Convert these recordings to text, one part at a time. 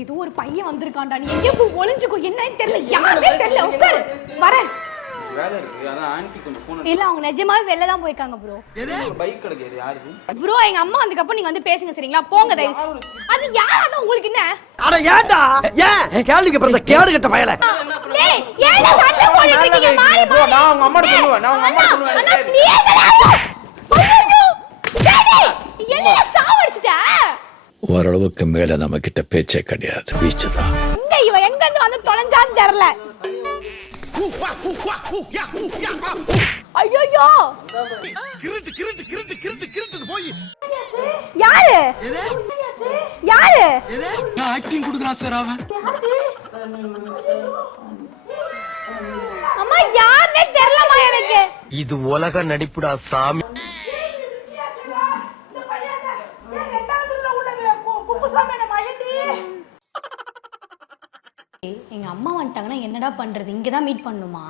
ஏதோ ஒரு பையன் வந்திருக்கான்டா. நீ எங்கே போய் ஒளிஞ்சுக்கோ. என்னன்னு தெரியல. யாருமே தெரியல. உட்காரு. வரேன். வேலை இருக்கு. அதான் ஆன்ட்டி கொஞ்சம் போன் இல்ல அவங்க நிஜமாவே வெளில தான் போயிருக்காங்க ப்ரோ பைக் கிடைக்காது யாருக்கு ப்ரோ எங்க அம்மா வந்ததுக்கப்புறம் நீங்க வந்து பேசுங்க சரிங்களா? போங்க தயவு. அது யார் உங்களுக்கு என்ன? அட ஏன்டா? ஏன்? கேள்விக்கு பிறந்த கேடு கட்ட பயல. டேய் ஏன்டா சண்டை போட்டுட்டு இருக்கீங்க? மாறி bro, மாறி. நான் உங்க அம்மாட்ட சொல்லுவேன், நான் உங்க அம்மாட்ட சொல்லுவேன், அண்ணா சரி. ப்ளீஸ் ஐயோ டேய் என்ன சாவடிச்சிட்ட? ஓரளவுக்கு மேல நம்ம கிட்ட பேச்சே கிடையாது. வீச்சுதான் இந்த இவன் எங்க இருந்து வந்து தொலைஞ்சான்னு தெரியல. ஐயோ கிருட்டு கிருட்டு கிருட்டு கிருட்டு கிருட்டு போய். யாரு? யாரு? ஆக்டிங் கொடுக்குறான் சார் அவன். அம்மா யாருன்னே தெரியலமா எனக்கு. இது உலக நடிப்புடா சாமி. எங்க அம்மா வந்துட்டாங்கன்னா என்னடா பண்றது? இங்க தான் மீட் பண்ணுமா?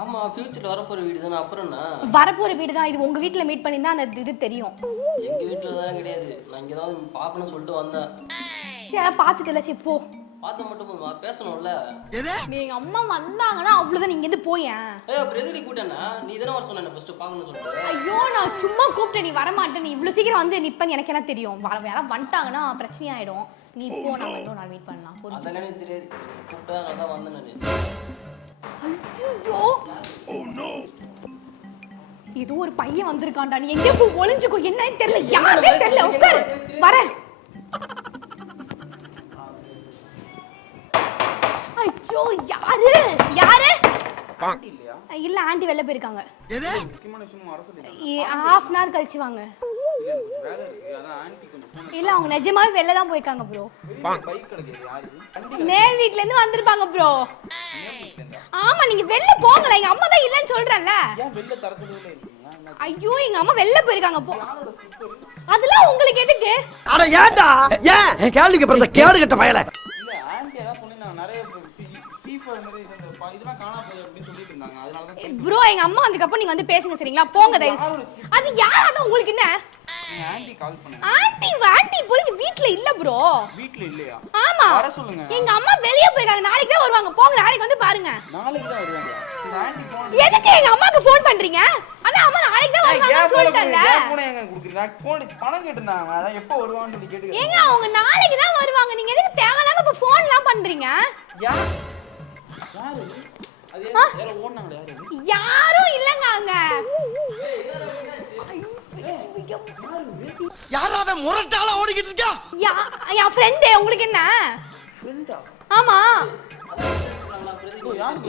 ஆமா ஃபியூச்சர்ல வரப்போற வீடு தானே அப்புறம் என்ன? வரப்போற வீடு தான் இது உங்க வீட்ல மீட் பண்ணியிருந்தா அந்த இது தெரியும். எங்க வீட்டுல தான் கிடையாது. நான் இங்க தான் பார்க்கணும்னு சொல்லிட்டு வந்தேன். சரி பாத்துக்கல. சரி போ. பார்த்த மட்டும் போதுமா பேசணும்ல? நீ எங்க அம்மா வந்தாங்கன்னா அவ்வளவுதான். நீங்க இருந்து போயேன். ஏய் அப்புறம் எதுக்கு கூட்டேன்னா நீ தானே வர சொன்ன ஃபர்ஸ்ட் பார்க்கணும்னு சொல்லிட்டு? ஐயோ நான் சும்மா கூப்பிட்டேன். நீ வரமாட்டேன். நீ இவ்வளவு சீக்கிரம் வந்து நிப்பன்னு எனக்கு என்ன தெரியும்? வர வேற வந்துட்டாங்கன்னா பிரச்சனையாயிடும். நீ போ நம்ம இன்னொரு நாள் மீட் பண்ணலாம். ஒரு அதெல்லாம் எனக்கு தெரியாது. கூப்பிட்டா நான் தான் வந்தேன் ஏதோ ஒரு பையன் வந்திருக்கான்டா. நீ எங்கே போய் ஒளிஞ்சுக்கோ. என்னன்னு தெரியல. யாருமே தெரியல. உட்காரு. வரேன். இல்ல ஆண்டி வெளில போயிருக்காங்க. ஹாஃப் அன் ஹவர் கழிச்சு வாங்க. இல்ல அவங்க நிஜமாவே வெளில தான் போயிருக்காங்க ப்ரோ மேல் வீட்ல இருந்து வந்திருப்பாங்க ப்ரோ ஆமா நீங்க வெளில போங்களேன் எங்க அம்மா தான் இல்லன்னு சொல்றேன்ல. ஐயோ எங்க அம்மா வெளில போயிருக்காங்க போ. அதெல்லாம் உங்களுக்கு எதுக்கு? அட ஏன்டா? ஏன்? கேள்விக்கு பிறந்த கேடு கட்ட பயல. இல்ல ஆன்ட்டி அதான் சொன்னாங்க நிறைய அது மாதிரி ப்ரோ எங்க அம்மா வந்ததுக்கப்புறம் நீங்க வந்து பேசுங்க சரிங்களா? போங்க தயவு. அது யார் அதான் உங்களுக்கு என்ன? ஆண்டி ஆண்டி போய் வீட்ல இல்ல ப்ரோ வீட்ல இல்லையா? ஆமா. வர சொல்லுங்க. எங்க அம்மா வெளிய போயிருக்காங்க நாளைக்கு தான் வருவாங்க. போங்க நாளைக்கு வந்து பாருங்க. நாளைக்கு தான் வருவாங்க. எதுக்கு எங்க அம்மாக்கு ஃபோன் பண்றீங்க? அதான் அம்மா நாளைக்கு தான் வருவாங்கன்னு சொல்லிட்டேன்ல. போன எங்க குடுக்குறீங்க? போன் பணம் கேட்டிருந்தாங்க அதான் எப்போ வருவான்னு சொல்லி கேட்டு ஏங்க அவங்க நாளைக்கு தான் வருவாங்க. நீங்க எதுக்கு தேவையில்லாம இப்ப ஃபோன்லாம் பண்றீங்க? யார் யாரும் இல்லங்க அங்க. யாராவது முரட்டால ஓடிக்கிட்டு இருக்கா யா- என் ஃப்ரெண்டு உங்களுக்கு என்ன? ஃப்ரெண்டா ஆமா.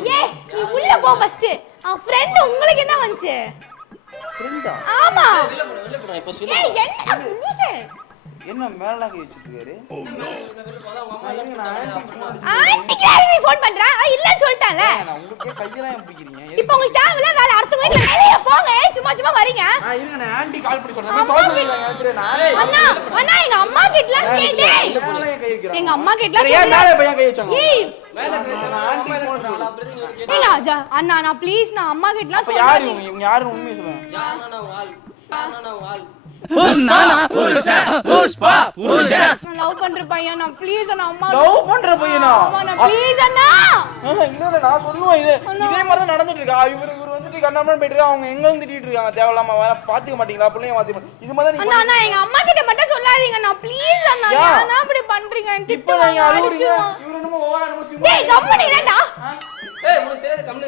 ஏ நீ உள்ள போ ஃபர்ஸ்ட் அவன் ஃப்ரெண்ட் உங்களுக்கு என்ன வந்துச்சு? ஃப்ரெண்டா ஆமா. வெளில போட இப்போ சொல்லு ஏய் என்ன லூசு என்ன மேலாம் கை வச்சுட்டு இருக்காரு இருங்க, நான் ஆன்ட்டி phone ஆன்ட்டிக்கு யாரு நீ ஃபோன் பண்ற? ஆ, இல்லன்னு சொல்லிட்டான்ல. அடிக்கிறேன். நான் உங்களுக்கே ஏன் பிடிக்கிறீங்க? இப்போ உங்களுக்கு தேவையில்ல வேலை. அடுத்த வீட்ல வெளிய போங்க. சும்மா சும்மா வரீங்க. நான் இருங்க நான் ஆன்ட்டி கால் பண்ணி சொல்றேன். நான் சொல்ல சொல்லிடுறேன் எப்படி நானே அண்ணா அண்ணா எங்க அம்மா கிட்டலாம் கேட்டேன் மேல ஏன் கை வைக்கிறாங்க? எங்க அம்மா கிட்டலாம் சரி, ஏன் சொல்லு. மேல பையன் கை வச்சாங்க? ஏய். மேல நான் ஆன்ட்டி phone சொல்றேன். ஏய் ராஜா அண்ணா நான் ப்ளீஸ் நான் அம்மா கிட்டலாம் அப்ப யாரு இவங்க? யாருன்னு உண்மையை சொல்லுங்க. நான் நான் லவ் பண்ற பையன் நான் ப்ளீஸ் அண்ணா அம்மா. லவ் பண்ற பையனா? அம்மா நான் ப்ளீஸ் அண்ணா. இல்ல இல்ல நான் சொல்லுவேன் இது. இதே மாதிரி தான் நடந்துட்டு இருக்கா. இவர் இவர் வந்துட்டு கண்ணாம போயிட்டு அவங்க எங்க வந்து திட்டிட்டு இருக்காங்க. தேவையில்லாம வேலை பாத்துக்க மாட்டீங்களா? பிள்ளைங்க மாத்தி இது மாதிரி அண்ணா அண்ணா எங்க அம்மா கிட்ட மட்டும் சொல்லாதீங்க. நான் ப்ளீஸ் அண்ணா? ஏன்னா இப்படி பண்றீங்க. திட்டுவாங்க அடிச்சுவாங்க இவர் என்னமோ ஓவரா என்னமோ திமிரா டேய் கம்பெனி இல்லடா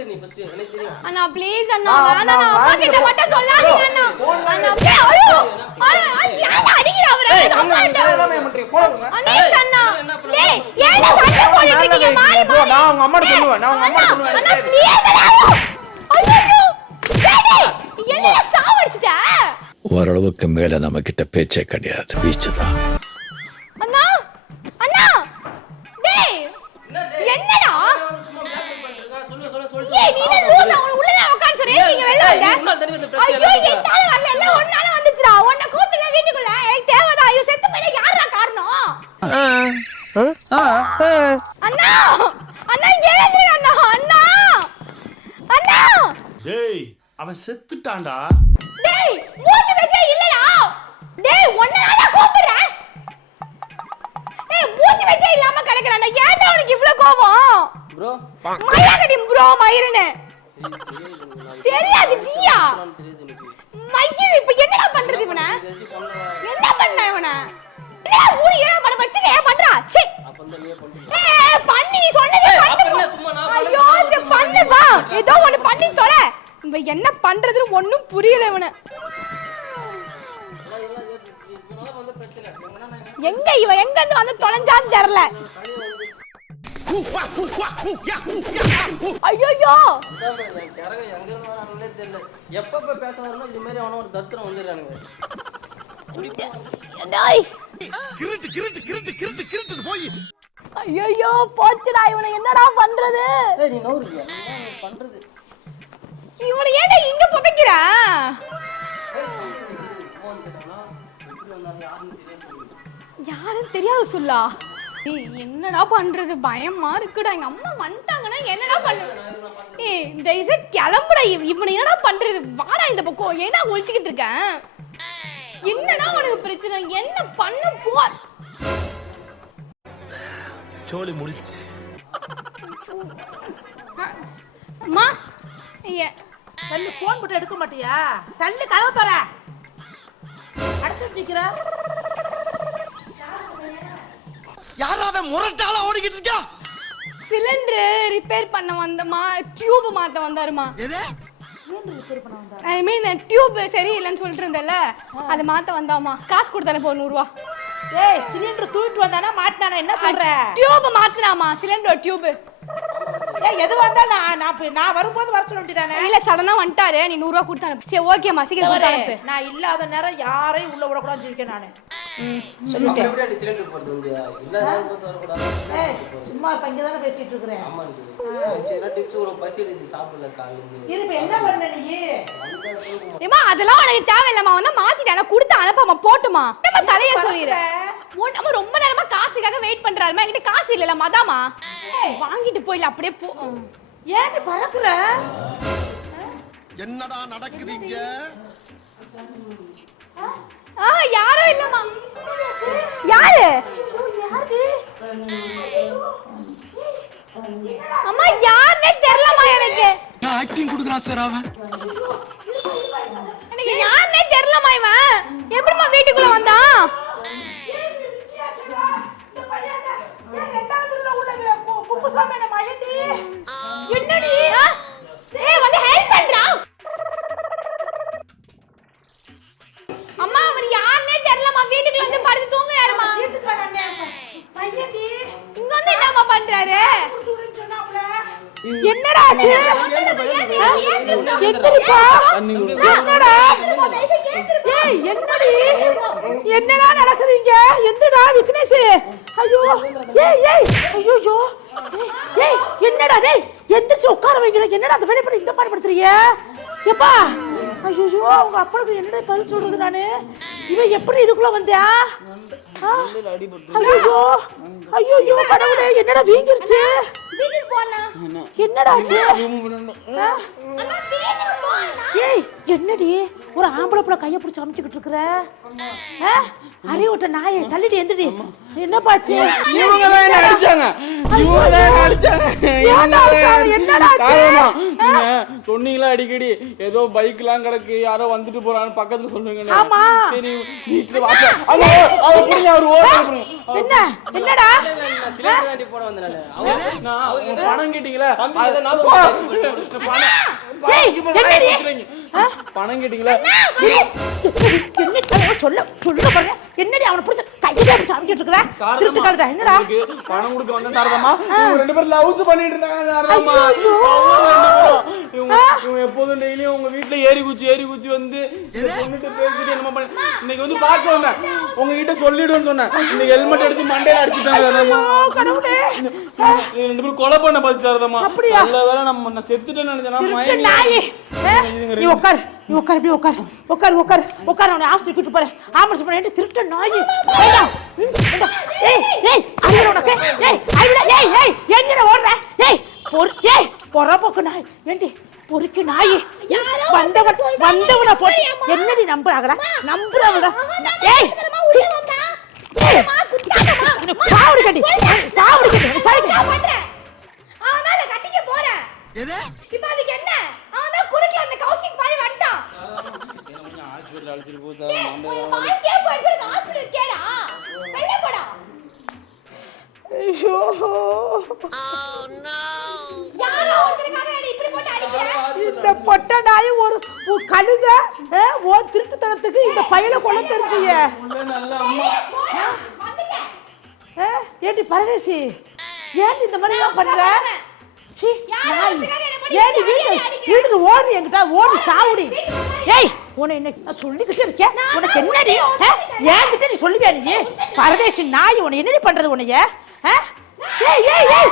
நீ ஃபர்ஸ்ட் எனக்கு தெரியும். அண்ணா ப்ளீஸ் அண்ணா வேணாம் அண்ணா அம்மா கிட்ட வாங்கிக்கிறேன். மட்டும் சொல்லாதீங்க அண்ணா. அண்ணா அப்படியே ஐயோ அண்ணா ஏன் அடிக்கிற அவரை? எங்க அம்மா என்ன கிட்ட இதெல்லாம் ஏன் பண்றீங்க போன கொடுங்க. அண்ணா அண்ணா. டேய் ஏன்டா சண்டை போட்டுட்டு இருக்கீங்க மாறி மாறி. நான் உங்க அம்மாட்ட சொல்லுவேன் நான் உங்க அம்மாட்ட சொல்லுவேன் அண்ணா ப்ளீஸ் அண்ணா ஐயோ. டேய் என்ன சாவடிச்சிட்ட? ஓரளவுக்கு மேல நம்ம கிட்ட பேச்சே கிடையாது. வீச்சுதான். அண்ணா அண்ணா! அண்ணா அண்ணா? அண்ணா! அண்ணா! டேய் அவன் செத்துட்டான்டா. டேய் மூச்சு பேச்சே இல்லடா டேய் உன்னை நான் கூப்பிடுறேன். டேய் மூச்சு பேச்சே இல்லாம கிடக்குறான்டா. ஏன்டா உனக்கு இவ்ளோ கோவம் ப்ரோ. மயிலாகடி ப்ரோ மயிருன்னு. தெரியாது எனக்கு. மயிர் இப்ப என்னடா பண்றது இவனை? என்ன பண்ண இவனை? ஊரு ஏன் பண்ண வச்சு ஏன் பண்றா? சீ நீ சொன்னதே ஐயோ பண்ணு வா. ஏதோ ஒண்ணு பண்ணி தொலை. இவன் என்ன பண்றதுன்னு ஒண்ணும் புரியல இவனை. எங்க இவன் எங்க இருந்து வந்து தொலைஞ்சான்னு தெரியல. ஐயோ எப்ப எப்ப பேச வரணும் இது மாதிரி அவன ஒரு தத்திரம் வந்துடுறானுங்க. கிருட்டு கிருட்டு கிருட்டு கிருட்டு கிருட்டு போய். ஐயோ போச்சுடா இவனை என்னடா பண்றது? ஏய் நீ நவுருங்க என்ன நீ பண்றது? இவனை ஏன்டா இங்க புதைக்கிற? யாரும் தெரியாது சொல்லா. ஏய், என்னடா பண்றது? பயமா இருக்குடா. எங்க அம்மா வந்துட்டாங்கன்னா என்னடா பண்ணுறது ஏய் இந்த இசை கிளம்புடா. இவ- இவனை என்னடா பண்றது? வாடா இந்த பக்கம். ஏன்னா ஒழிச்சுக்கிட்டு இருக்கேன் என்னடா உனக்கு பிரச்சனை? என்ன பண்ண போ சோலி முடிச்சு அம்மா ஏ, தள்ளு போன் போட்டு எடுக்க மாட்டியா? தள்ளு கதவு தர அடைச்சிட்டு நிக்கிற. யாராவது முரட்டால ஓடிக்கிட்டு இருக்கா? சிலிண்டர் ரிப்பேர் பண்ண வந்தமா டியூப் மாத்த வந்தாருமா. ஐ மீன் டியூப் சரியில்லைன்னு சொல்லிட்டு இருந்தேன்ல அதை மாத்த வந்தாமா? காசு கொடுத்தானே போ நூறுரூவா ஏய் சிலிண்டர் தூக்கிட்டு வந்தானா மாட்டினானா என்ன சொல்ற? டியூப் மாத்தினாமா? சிலிண்டர் டியூப் ஏய் எது வந்தா நான் நான் நான் வரும்போது வர சொல்ல வேண்டியதானே? இல்ல சடனா வந்துட்டாரு. நீ நூறுரூவா கொடுத்து அனுப்பு. சரி ஓகேம்மா சீக்கிரம் கொடுத்து அனுப்பு. நான் இல்லாத நேரம் யாரையும் உள்ள விடக்கூடாதுன்னு இருக்கேன் நானு. சும்மா இப்ப இங்க தானே பேசிட்டு இருக்கிறேன் என்ன பண்ண நீ? ஏமா அதெல்லாம் உனக்கு தேவையில்லம்மா. வந்து மாத்திட்டான கொடுத்து அனுப்பாமா போட்டுமா. நம்ம தலைய சொல்லிடுற நம்ம ரொம்ப நேரமா காசுக்காக வெயிட் பண்றாருமா? என்கிட்ட காசு இல்லல மதாமா வாங்கிட்டு போயில அப்படியே போ. ஏன் நீ பறக்குற என்னடா நடக்குதுங்க ஆ யாரும் இல்லம்மா யாரு அம்மா யாருன்னே தெரியலம்மா எனக்கு ஆக்டிங் சார் அவன்? எனக்கு யாருன்னே தெரியலம்மா இவன். எப்படிம்மா வீட்டுக்குள்ள வந்தான்? என்னடா? ஏய் என்னடி? என்னடா நடக்குது இங்க? எந்திரடா விக்னேஷ். ஐயோ. ஏய் ஏய். ஐயோ ஏய், என்னடா? டேய் எந்திரிச்சு உட்கார வைக்கிற என்னடா அந்த வேலை பண்ணி இந்த மாதிரி படுத்துறீங்க? எப்பா ஐயோ உங்க அப்பனுக்கு என்னடா பதில் சொல்றது நானு? இவன் எப்படி இதுக்குள்ள வந்தியா ஐயோ ஐயோ கடவுளே என்னடா வீங்கிருச்சு? வீட்டுக்கு போனா என்னடா ஆச்சு ஏய் என்னடி? ஒரு ஆம்பளை புள்ள கைய பிடிச்சு அமுக்கிட்டு இருக்கிற? அறிவு விட்ட நாயை தள்ளிடி எந்திரி. என்னப்பாச்சு? இவங்க தான் என்ன அடிச்சாங்க. இவங்க தான் என்ன அடிச்சாங்க? என்னடா ஆச்சு? காரணமா, நீங்க சொன்னீங்களா அடிக்கடி? ஏதோ பைக்லாம் கிடக்கு யாரோ வந்துட்டு போறான்னு பக்கத்துல சொல்லுங்க ஆமா. சரி வீட்டுல வாச அவங்க அவர் புரிஞ்சு அவர் ஓடுங்க என்ன? என்னடா? சிலிண்டர் தாண்டி போட வந்தேன் நானு. அவன் நான் பணம் கேட்டீங்களா? அது-. வச்சுக்கோ. பணம். பணம் கேட்டீங்களா? சொல்ல சொல்ல பாருங்க. என்னடி அவனை பிடிச்ச பிடிச்சு அமுக்கிட்டு இருக்கிற? திருட்டு கழுத என்னடா? பணம் கொடுக்க வந்த இவங்க ரெண்டு பேரும் லவ்ஸ் பண்ணிட்டு இருந்தாங்க நாரதமா ஐயோ. இவங்க எப்போதும் டெய்லியும் உங்க வீட்ல ஏறி குச்சி ஏறி குச்சி வந்து பேசிட்டு என்னமோ பண்ணி இன்னைக்கு வந்து பார்க்க வந்தேன். உங்ககிட்ட சொல்லிடுன்னு சொன்னேன். இந்த ஹெல்மெட் எடுத்து மண்டையில அடிச்சுட்டாங்க கடவுளே. இது ரெண்டு பேரும் கொலை பண்ண பார்த்து சாரதமா அப்படியா? நல்ல வேளை நம்ம செத்துட்டேன்னு நினைச்சேன்? நீ உட்கார் நீ உட்கார் இப்படி உட்கார். உட்கார் உட்கார். உட்கார் அவனை ஆஸ்பத்திரி கூட்டு போறேன். ஆம்பளை பண்ணி திருட்டு நாய். ஏய் ஏய் அங்கட உனக்கு ஏய் ஐடா ஏய் ஏய் எங்கட என்ன ஹாஸ்பிட்டல் அழைச்சிட்டு போதா இந்த பொட்ட நாய் ஒரு கழுத ஓ திருட்டுத்தனத்துக்கு இந்த பையனை கொள்ள தெரிஞ்சிய ஏடி பரதேசி? ஏன் இந்த மாதிரி தான் பண்ற? சி ஏடி வீட்டுல வீட்டுல ஓடி என்கிட்ட? ஓடி சாவுடி. ஏய் உன்னை என்ன சொல்லிக்கிட்டு இருக்கேன் உனக்கு என்னடி ஆ? என்கிட்ட நீ சொல்லுவியா நீ பரதேசி நாய் உன்னை என்னடி பண்றது உன்னைய ஆ? ஏய் ஏய் ஏய்